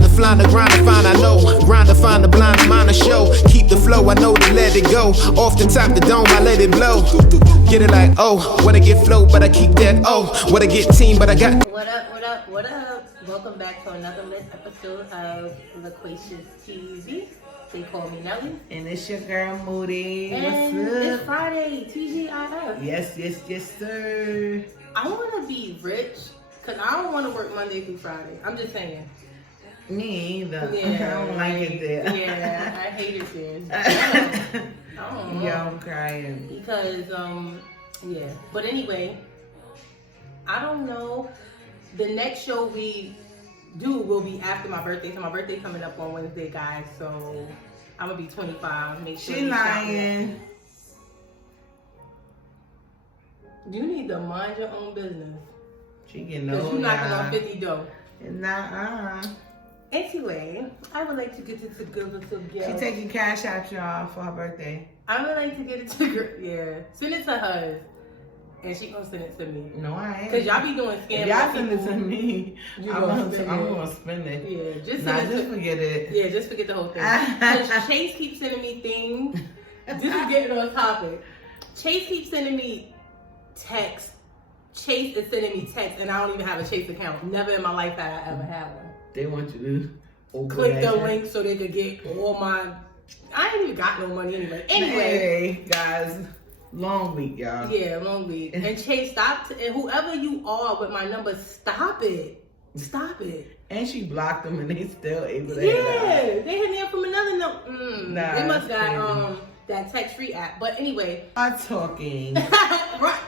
Time to fly the grind to find I know. Grind to find the blind mind to show. Keep the flow, I know to let it go. Off the top the dome, I let it blow. Get it like, oh, wanna get flow, but I keep that, oh. Wanna get team, but I got. What up, what up, what up? Welcome back to another lit episode of Loquacious TV. They call me Nelly. And it's your girl Moody. And what's up? it's Friday, TGIF. Yes, sir. I want to be rich, because I don't want to work Monday through Friday. I'm just saying. Me either. Yeah, I don't like it there. Yeah, I hate it there. I don't know. Yeah, I'm crying. Because, yeah. But anyway, I don't know. The next show we do will be after my birthday. So my birthday coming up on Wednesday, guys. So I'm gonna be 25. Make sure she lying. You need to mind your own business. She getting old. Because you're knocking on 50 dough. Nah. Anyway, I would like to get it together. She taking cash out y'all for her birthday. I would like to get it to yeah. Send it to her. And she gonna send it to me. No, I ain't. Cause y'all be doing scams. If y'all send it to me, I'm gonna spend spend it. Yeah, just forget it. Yeah, just forget the whole thing. Cause Chase keeps sending me things. This is getting on topic. Chase keeps sending me texts. Chase is sending me texts, and I don't even have a Chase account. Never in my life have I ever had one. They want you to click the link so they could get all my. I ain't even got no money anyway. Anyway, hey guys. Long week, y'all. Yeah, long week. And Chase, stop. And whoever you are with my number, stop it. Stop it. And she blocked them, and they still able to. Yeah, they hit me up from another number. Nah, they must got that text free app. But anyway, I'm talking right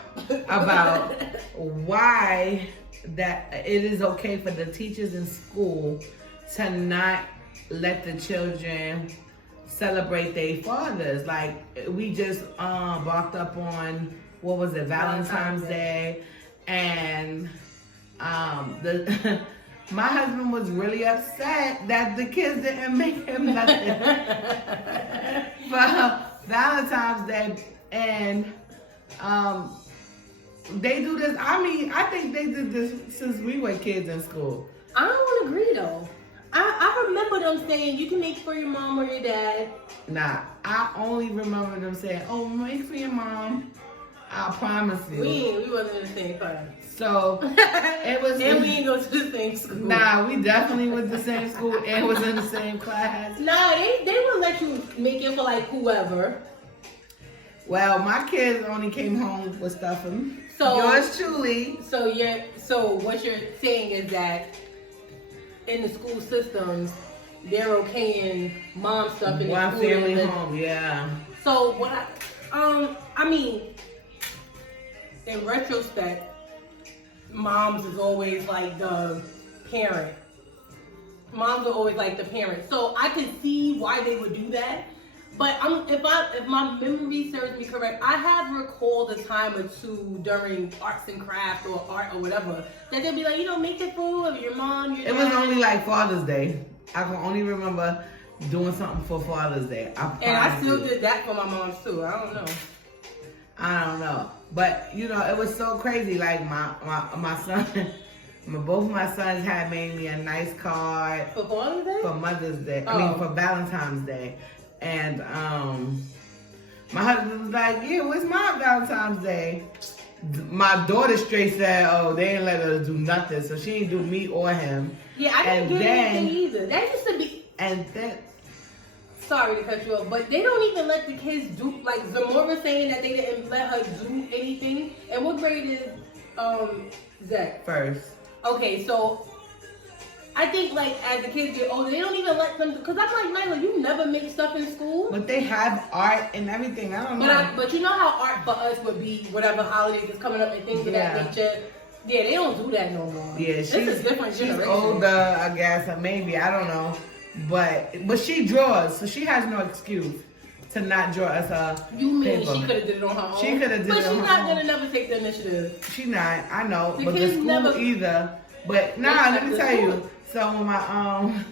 about why that it is okay for the teachers in school to not let the children celebrate their fathers. Like we just barked up on what was it, Valentine's Day, and the my husband was really upset that the kids didn't make him nothing for Valentine's Day, and they do this. I mean, I think they did this since we were kids in school. I don't agree though. I remember them saying you can make for your mom or your dad. Nah, I only remember them saying, "Oh, make for your mom. I promise you." We wasn't in the same class. So it was. And we didn't go to the same school. Nah, we definitely went to the same school and was in the same class. Nah, they would let you make it for like whoever. Well, my kids only came home with stuffing. So yours truly. So what you're saying is that in the school systems, they're okaying mom stuff in one the school. family home, yeah. So what I mean, in retrospect, moms is always like the parent. Moms are always like the parent. So I can see why they would do that. But if my memory serves me correct, I have recalled a time or two during arts and crafts or art or whatever that they'll be like, make it for your mom, your dad. It was only like Father's Day. I can only remember doing something for Father's Day. And I still did that for my mom too. I don't know. But it was so crazy. Like my son, both my sons had made me a nice card for Father's Day? For Mother's Day. Oh. I mean for Valentine's Day. And my husband was like, "Yeah, where's my Valentine's Day?" My daughter straight said, "Oh, they didn't let her do nothing, so she didn't do me or him." Yeah, I didn't get anything either. That used to be. And then, sorry to cut you off, but they don't even let the kids do. Like Zamora saying that they didn't let her do anything. And what grade is Zach? First. Okay, so I think like as the kids get older, they don't even let them. Because I'm like, Nyla, you never make stuff in school. But they have art and everything. I don't know. But you know how art for us would be whatever holidays is coming up and things of that nature. Yeah, they don't do that no more. Yeah, this is different generation. She's older, I guess, or maybe, I don't know. But she draws, so she has no excuse to not draw us a You mean paper. She could have did it on her own? She could have did it on her own. But she's not gonna never take the initiative. She not, I know, The but the kids school never- either. But let me tell you. So when my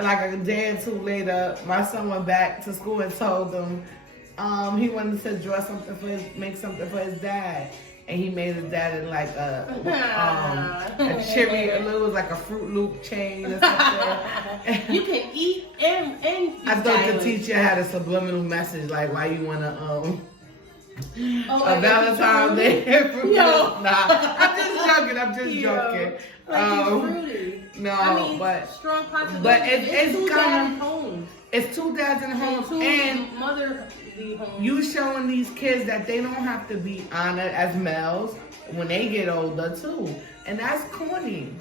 like a day or two later, my son went back to school and told them he wanted to draw something make something for his dad. and he made his dad in like a cherry, it was like a Fruit Loop chain or something. You can eat and I thought the teacher had a subliminal message like, why you wanna a Valentine's Day fruit? Yo. Nah, I'm just joking. No, I mean, but strong possibility. but it's two kind dads home. It's 2 dads in home, and mother be home. You showing these kids that they don't have to be honored as males when they get older too, and that's corny.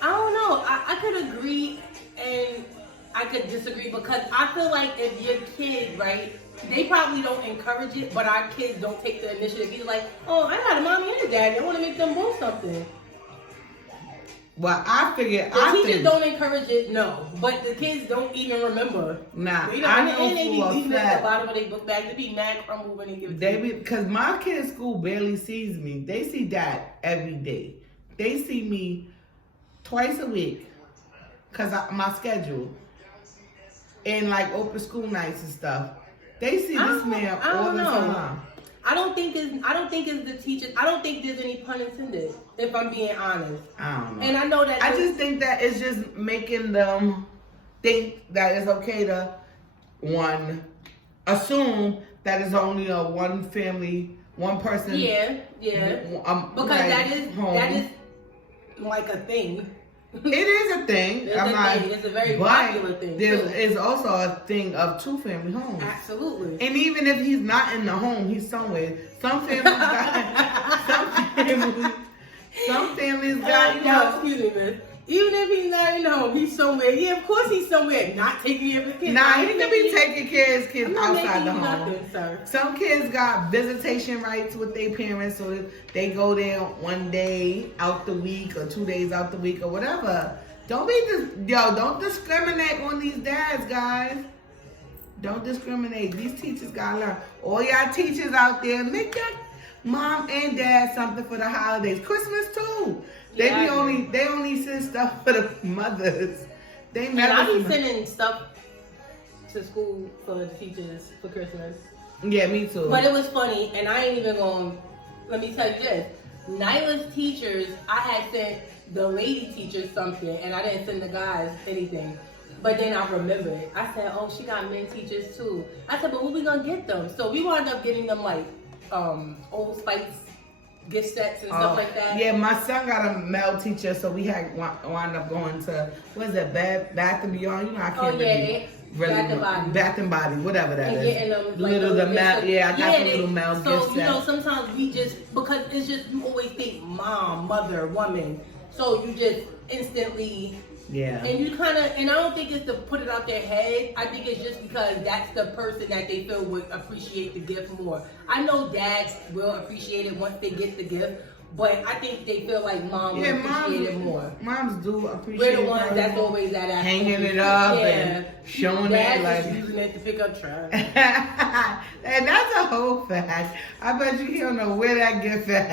I don't know. I could agree and I could disagree because I feel like if your kid, right, they probably don't encourage it, but our kids don't take the initiative. He's like, oh, I got a mommy and a daddy. I want to make them both something. Well, I figured the teachers don't encourage it, no, but the kids don't even remember. Nah, I know and they for be a fact. the bottom of their book bag. They be mad crumble when they give it. They be because my kid's school barely sees me. They see Dad every day. They see me twice a week because my schedule and like open school nights and stuff. They see this man all the time. I don't think it's the teachers. I don't think there's any pun intended, if I'm being honest. I don't know. And I know that I just think that it's just making them think that it's okay to assume that it's only a one family, one person. Yeah. Because like, that is like a thing. It is a thing. It's a very popular thing. It's also a thing of 2 family homes. Absolutely. And even if he's not in the home, he's somewhere. Some families got, No, excuse me, miss. Even if he's not in the home, he's somewhere. Yeah, of course he's somewhere not taking care of his kids. Nah, he can be taking care of his kids outside the home. Nothing, sir. Some kids got visitation rights with their parents, so they go there 1 day out the week or 2 days out the week or whatever. Don't discriminate on these dads, guys. Don't discriminate. These teachers gotta learn. All y'all teachers out there, make your mom and dad something for the holidays. Christmas too. They only send stuff for the mothers. They never. And I be sending stuff to school for the teachers for Christmas. Yeah, me too. But it was funny, and I ain't even going. Let me tell you this: Nyla's teachers, I had sent the lady teachers something, and I didn't send the guys anything. But then I remembered. I said, "Oh, she got men teachers too." I said, "But when we gonna get them?" So we wound up getting them like Old Spice gift sets and stuff like that. Yeah, my son got a male teacher, so we had wound up going to Bath and Beyond. You know, I can't Bath and Body, whatever that is. Getting them like I got the little male gift set. So you know, sometimes we just because it's just you always think mom, mother, woman, so you just instantly. Yeah. And you kind of, and I don't think it's to put it out their head. I think it's just because that's the person that they feel would appreciate the gift more. I know dads will appreciate it once they get the gift, but I think they feel like mom will appreciate it more. Moms do appreciate it. We're the ones that's always that hanging it up and showing it like using it to pick up trash. And that's a whole fact. I bet you don't know where that gift is.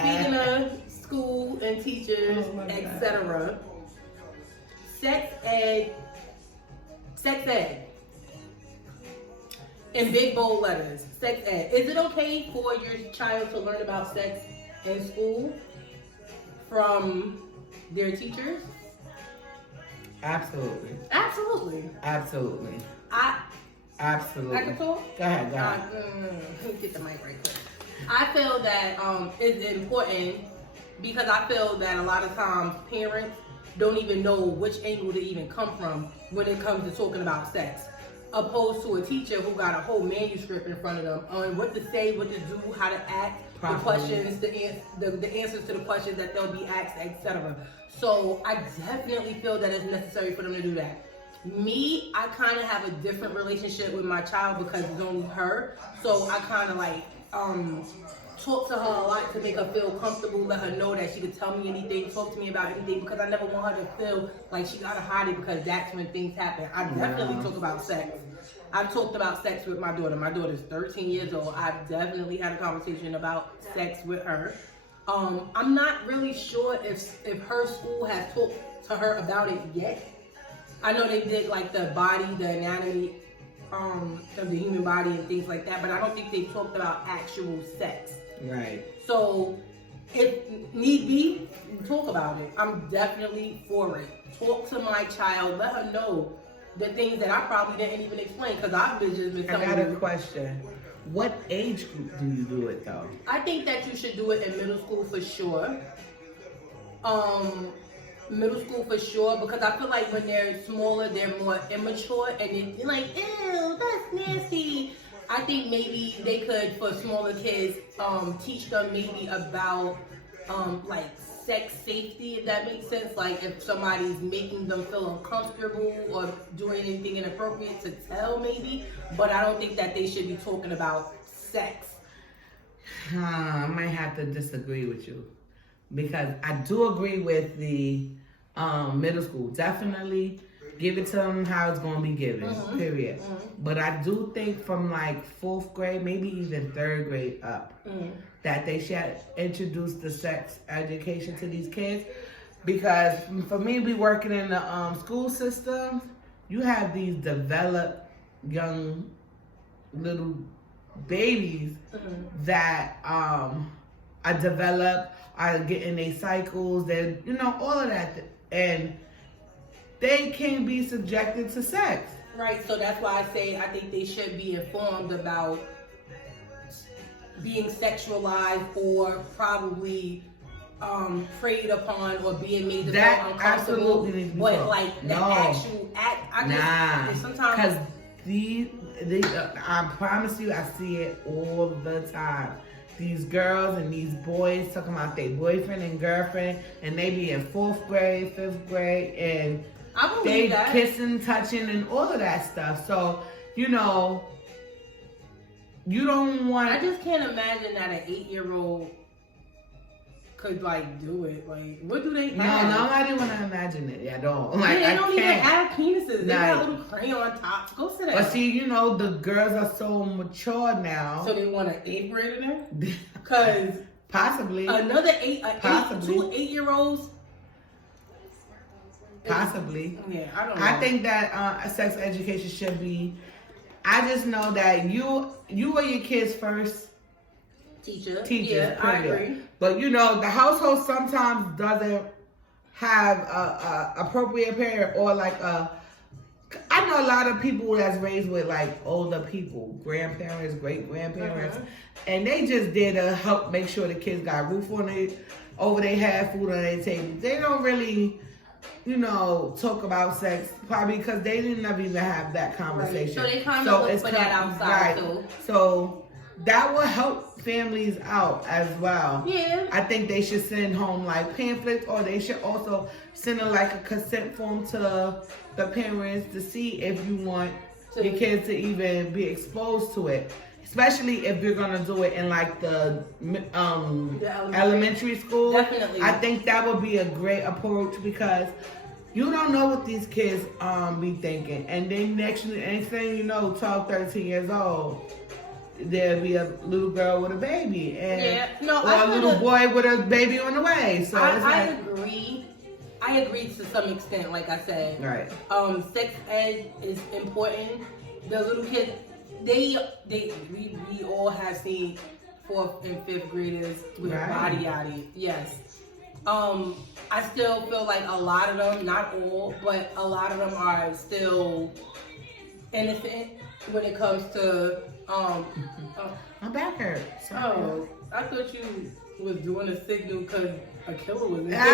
Speaking of school and teachers, etc. Sex ed. In big bold letters. Sex ed. Is it okay for your child to learn about sex in school from their teachers? Absolutely. Absolutely. Absolutely. Absolutely. I can talk? Go ahead. Let me get the mic right quick. I feel that it's important because I feel that a lot of times parents don't even know which angle to even come from when it comes to talking about sex, opposed to a teacher who got a whole manuscript in front of them on what to say, what to do, how to act, properly. The questions, the answers to the questions that they'll be asked, etc. So I definitely feel that it's necessary for them to do that. Me, I kind of have a different relationship with my child because it's only her, so I kind of like talk to her a lot to make her feel comfortable, let her know that she could tell me anything, talk to me about anything, because I never want her to feel like she gotta hide it because that's when things happen. I definitely talk about sex. I've talked about sex with my daughter. My daughter's 13 years old. I've definitely had a conversation about sex with her. I'm not really sure if her school has talked to her about it yet. I know they did like the body, the anatomy of the human body and things like that, but I don't think they talked about actual sex. Right. So, if need be, talk about it. I'm definitely for it. Talk to my child. Let her know the things that I probably didn't even explain because I've been just been I got a question. What age group do you do it though? I think that you should do it in middle school for sure. Middle school for sure because I feel like when they're smaller, they're more immature and they're like, ew, that's nasty. I think maybe they could, for smaller kids, teach them maybe about like sex safety, if that makes sense. Like if somebody's making them feel uncomfortable or doing anything inappropriate to tell maybe. But I don't think that they should be talking about sex. I might have to disagree with you because I do agree with the middle school. Definitely give it to them how it's going to be given, period. But I do think from like 4th grade, maybe even 3rd grade up, that they should introduce the sex education to these kids. Because for me, we working in the school system, you have these developed young little babies that are developed, are getting their cycles, they're, all of that. And they can be subjected to sex. Right, so that's why I say I think they should be informed about being sexualized or probably preyed upon or being made to feel uncomfortable. Absolutely needs to be but taught. like the No. actual act, sometimes because I promise you, I see it all the time. These girls and these boys talking about their boyfriend and girlfriend, and they be in 4th grade, 5th grade, and they kissing, touching, and all of that stuff. So, you don't want. I just can't imagine that an 8-year-old could like do it. Like, what do they have? No, I didn't want to imagine it. I don't. Like, they don't even have penises. They Like, got little crayon tops. Go sit down. But see, the girls are so mature now. So they want an 8th grader there? Because possibly another 2 8-year-olds. Possibly. Yeah, I don't know. I think that sex education should be. I just know that you are your kids' first teachers. Yeah, I agree. But the household sometimes doesn't have a appropriate parent or like I know a lot of people that's raised with like older people, grandparents, great grandparents, and they just there to help make sure the kids got roof over their head, food on their table. They don't really, talk about sex probably because they didn't never even have that conversation. Right. So they kind of look for that outside too. So that will help families out as well. Yeah. I think they should send home like pamphlets, or they should also send like a consent form to the parents to see if you want your kids to even be exposed to it. Especially if you're gonna do it in like the elementary school. Definitely. I think that would be a great approach because you don't know what these kids be thinking. And then next thing you know, 12, 13 years old, there'll be a little girl with a baby, or a little boy with a baby on the way. So I agree. I agree to some extent, like I said. Right. Sex ed is important. The little kids, we all have seen 4th and 5th graders with body yaddies. Yes. I still feel like a lot of them, not all, but a lot of them are still innocent when it comes to my back hurt. Oh, I thought you was doing a signal because a killer was in there.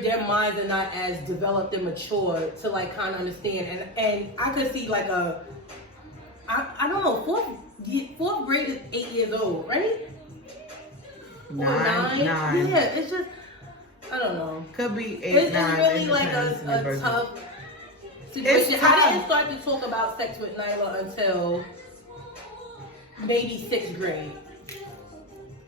Their minds are not as developed and mature to like kind of understand, and I could see like I don't know, 4th grade is 8 years old, right? 9. Yeah, it's just I don't know. Could be 8, 9. It's really like a tough situation. I didn't start to talk about sex with Nyla until maybe 6th grade.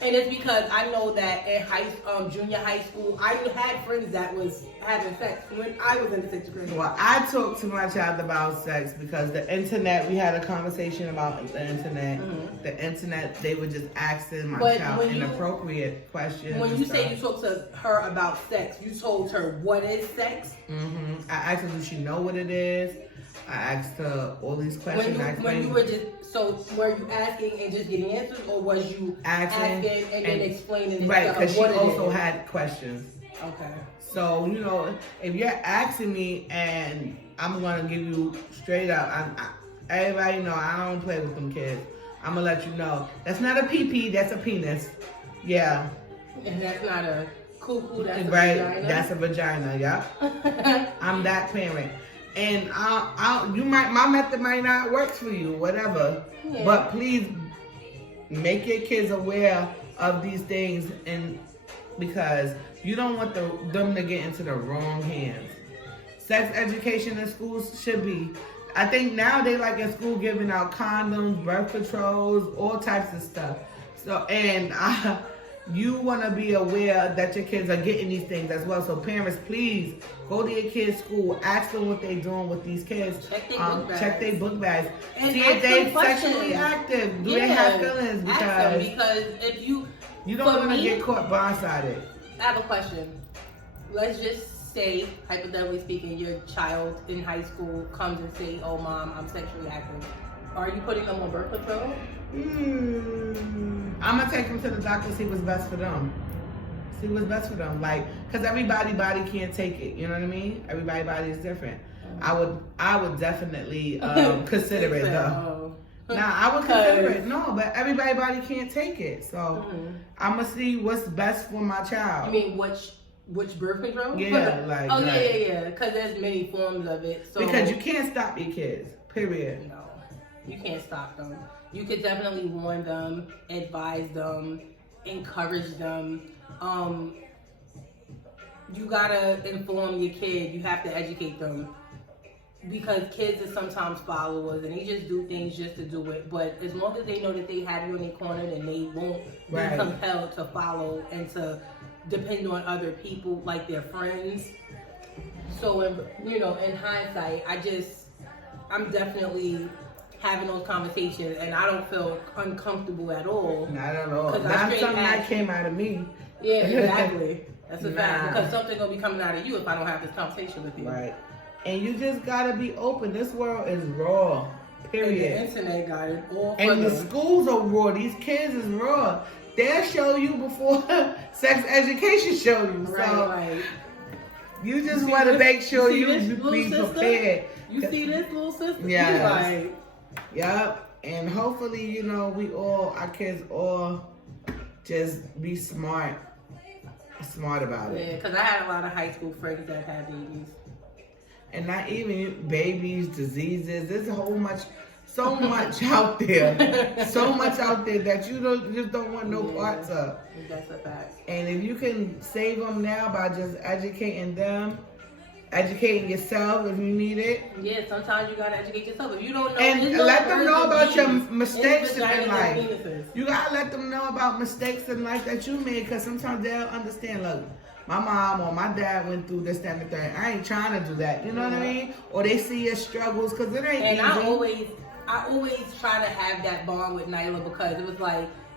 And it's because I know that in junior high school, I had friends that was having sex when I was in the 6th grade. Well, I talked to my child about sex because the internet, we had a conversation about the internet. Mm-hmm. The internet, they were just asking my child inappropriate questions. When you say you talked to her about sex, you told her what is sex? Mm-hmm. I asked her, does she know what it is? I asked her all these questions. When you were were you asking and just getting answers, or was you asking and then explaining? Right, because she also had questions. Okay. So, if you're asking me and I'm going to give you straight up, everybody know I don't play with them kids. I'm going to let you know. That's not a pee-pee, that's a penis. Yeah. And that's not a cuckoo, that's a vagina. That's a vagina, yeah. I'm that parent. And my method might not work for you, whatever. Yeah. But please make your kids aware of these things, and because you don't want them to get into the wrong hands. Sex education in schools should be. I think now they like in school giving out condoms, birth controls, all types of stuff. So you want to be aware that your kids are getting these things as well. So parents, please go to your kids' school, ask them what they're doing with these kids. Check their book bags. And see if they're sexually active. Do they have feelings? Because if you don't want to get caught blindsided. I have a question. Let's just say, hypothetically speaking, your child in high school comes and say, "Oh, mom, I'm sexually active." Are you putting them on birth control? I'm gonna take them to the doctor, see what's best for them. See what's best for them, because everybody's body can't take it. You know what I mean? Everybody's body is different. I would definitely consider it though. I would consider it. No, but everybody's body can't take it. So I'm gonna see what's best for my child. You mean which birth control? Yeah, yeah. Because there's many forms of it. So because you can't stop your kids. Period. No, you can't stop them. You could definitely warn them, advise them, encourage them. You gotta inform your kid. You have to educate them, because kids are sometimes followers and they just do things just to do it. But as long as they know that they have you in their corner, then they won't be compelled to follow and to depend on other people like their friends. So in hindsight, I'm definitely having those conversations, and I don't feel uncomfortable at all. Not at all. That's something that came out of me. Yeah, exactly. That's a fact. Because something's gonna be coming out of you if I don't have this conversation with you. Right. And you just gotta be open. This world is raw. Period. And the internet got it all. And the schools are raw. These kids is raw. They'll show you before sex education show you. Right. You just want to make sure you be prepared. You see this little sister? Yeah. Yep. And hopefully, our kids all just be smart about it. Yeah, because I had a lot of high school friends that had babies. And not even babies, diseases. There's so much out there. So much out there that you just don't want no parts of. That's a fact. And if you can save them now by just educating them, educating yourself if you need it. Yeah, sometimes you gotta educate yourself. If you don't know, and let them know about your mistakes in life. You gotta let them know about mistakes in life that you made, because sometimes they'll understand. Look, my mom or my dad went through this, that, and the third. I ain't trying to do that. You know what I mean? Or they see your struggles, because it ain't easy. I always try to have that bond with Nyla, because it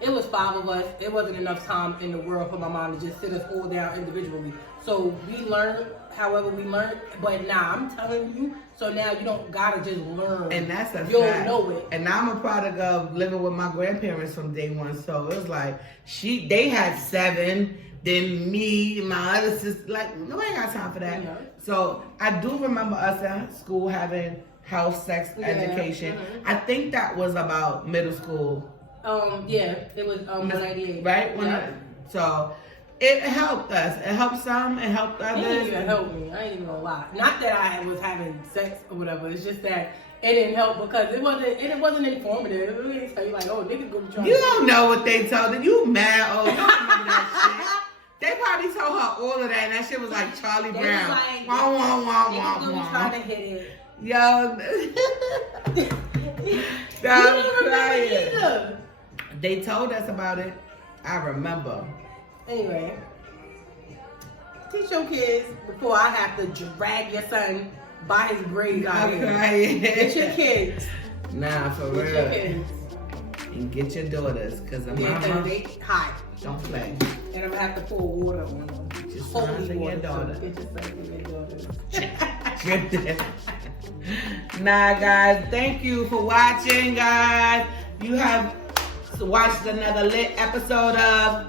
was 5 of us. It wasn't enough time in the world for my mom to just sit us all down individually. So we learned however we learned, but now I'm telling you, so now you don't gotta just learn. And that's a You'll fact. know it. And I'm a product of living with my grandparents from day one. So it was like they had 7, then me, my other sister. Nobody got time for that. Yeah. So I do remember us at school having health, sex education. Mm-hmm. I think that was about middle school. It was 98. Right? Yeah. So it helped us. It helped some. It helped others. It didn't even help me. I ain't even gonna lie. Not that I was having sex or whatever. It's just that it didn't help because it wasn't informative. It really didn't tell you niggas go to try. You don't know what they told her. You mad? Oh, you don't remember that shit. They probably told her all of that, and that shit was like Charlie Brown. Wah, wah, wah, wah, wah. Trying to hit it. Yo, stop crying. They told us about it. I remember. Anyway, teach your kids before I have to drag your son by his braids out here. Get your kids. Nah, for Get real. your kids. And get your daughters, because the Yeah, mama they hot. don't play. And I'm gonna have to pour water on them. Your sons Holy and your water. daughter. So get your sons and your daughters. Drip that. Nah, guys, thank you for watching, guys. You have watched another lit episode of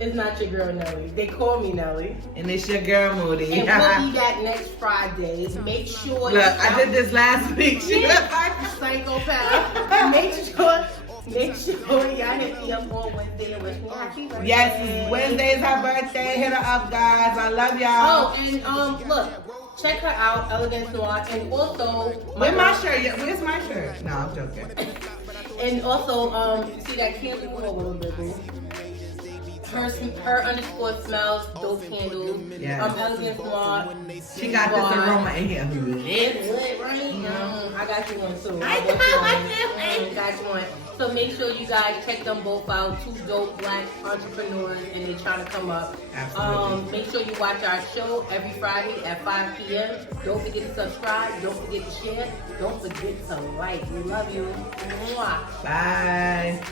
It's not your girl Nelly. They call me Nelly. And it's your girl Moody. And we'll be back next Friday. Make sure Look, I did this last week. psychopath. Make sure y'all hit me up on Wednesday and wish me happy birthday. Yes, Wednesday is her birthday. Hit her up, guys. I love y'all. Oh, and look, check her out, Elegance Noir, and also Where's my shirt? Where's my shirt? No, I'm joking. And also, see that candle over there, boo. Her underscore smells dope candles. Yes. Elegance Noir. She got this aroma in here. It's lit, right? I got you one too. I got you one. So make sure you guys check them both out. Two dope black entrepreneurs, and they trying to come up. Absolutely. Make sure you watch our show every Friday at 5 p.m. Don't forget to subscribe. Don't forget to share. Don't forget to like. We love you. Mwah. Bye.